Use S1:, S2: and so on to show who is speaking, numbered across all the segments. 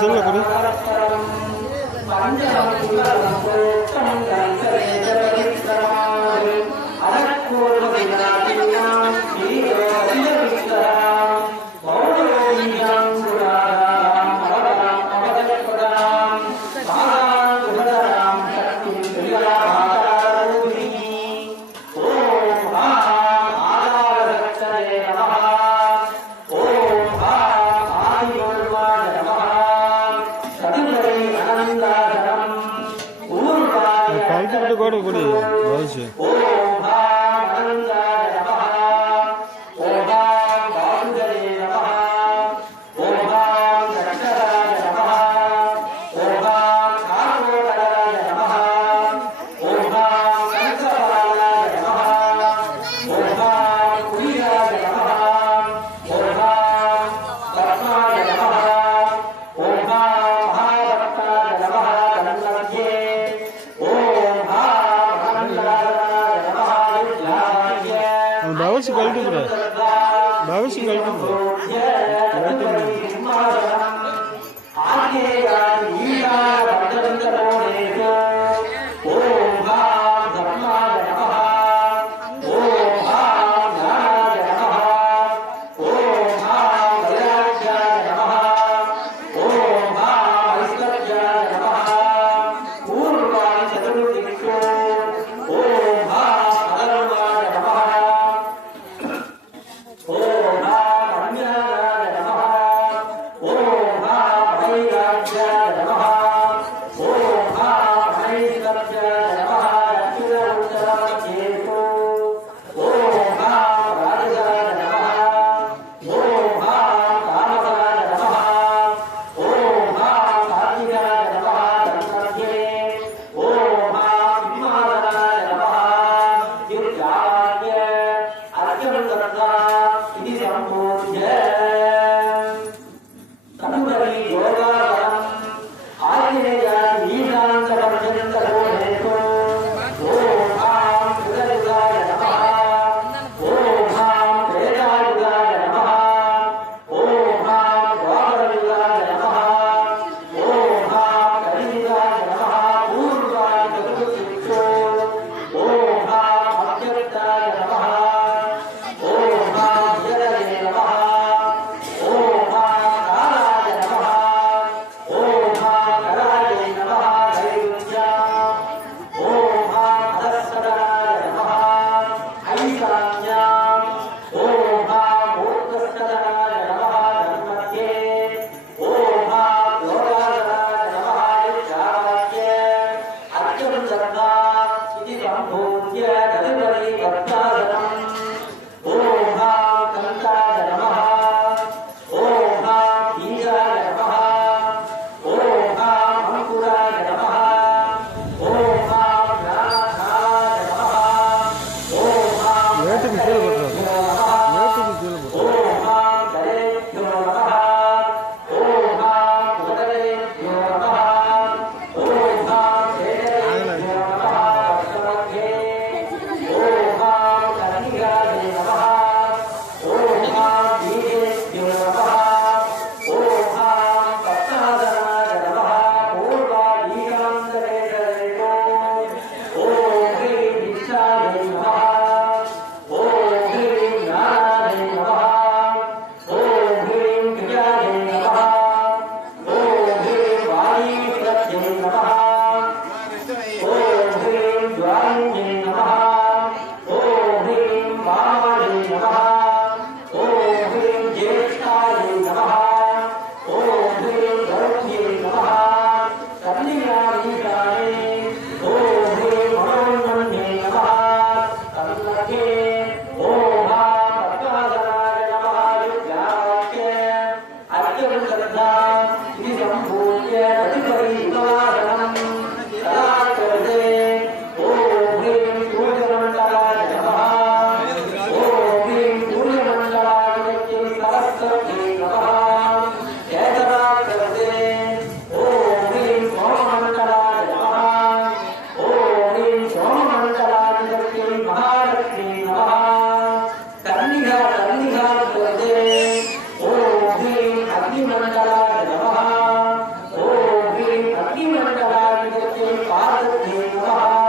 S1: सुन लो कभी?
S2: Baba Baba Allah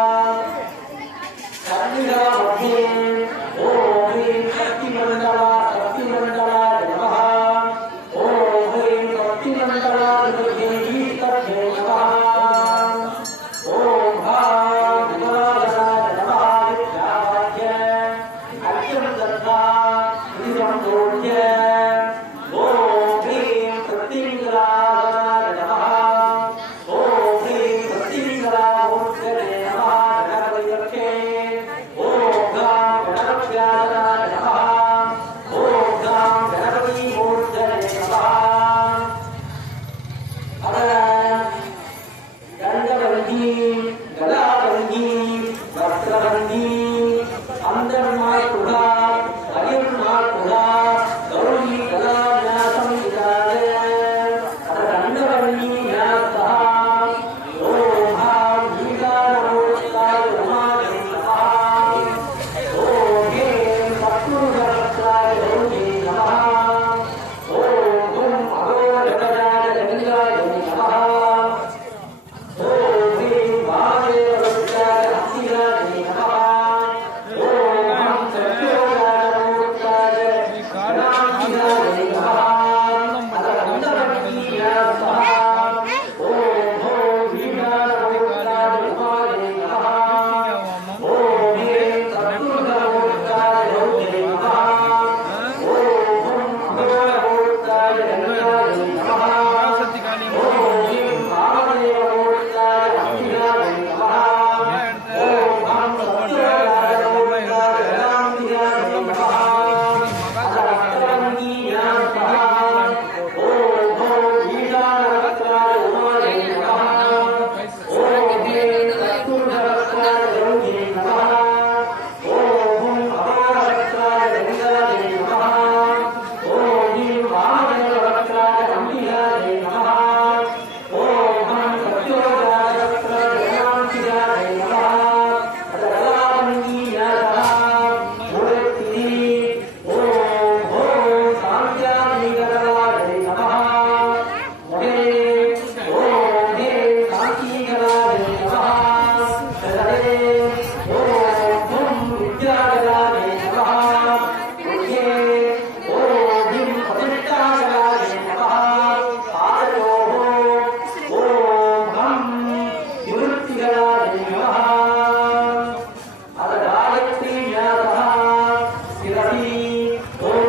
S2: Oh.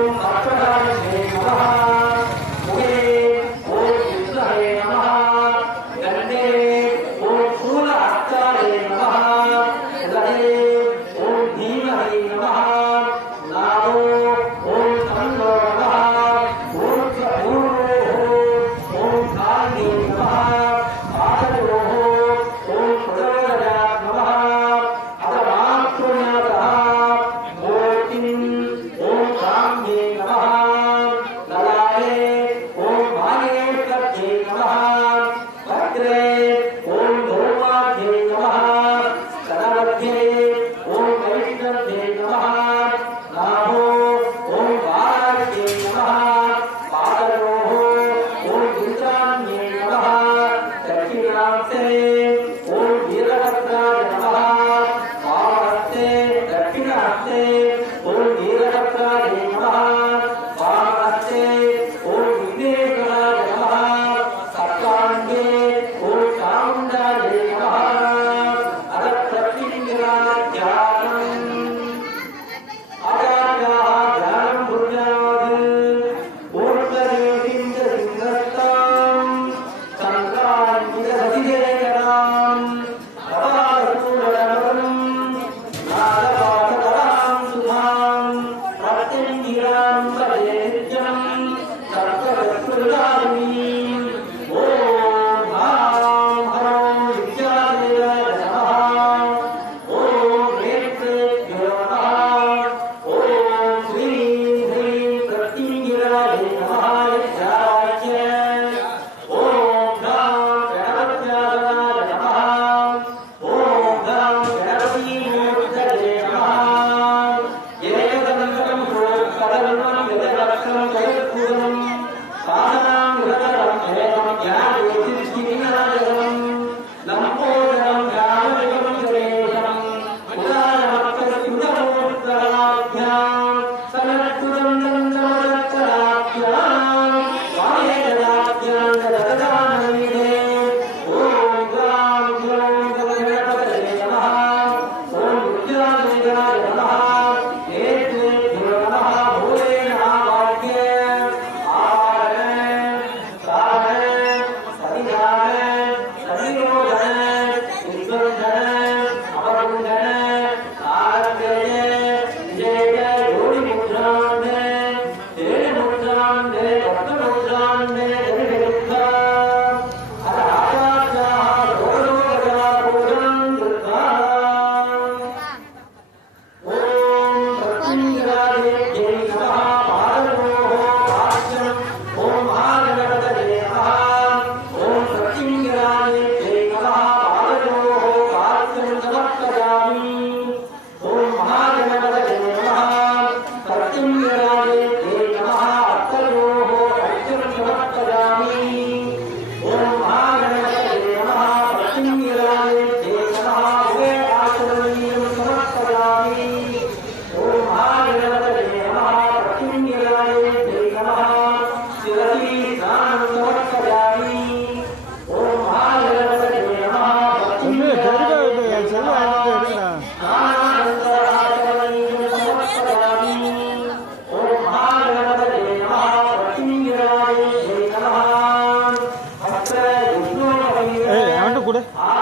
S2: ஓம் 干杯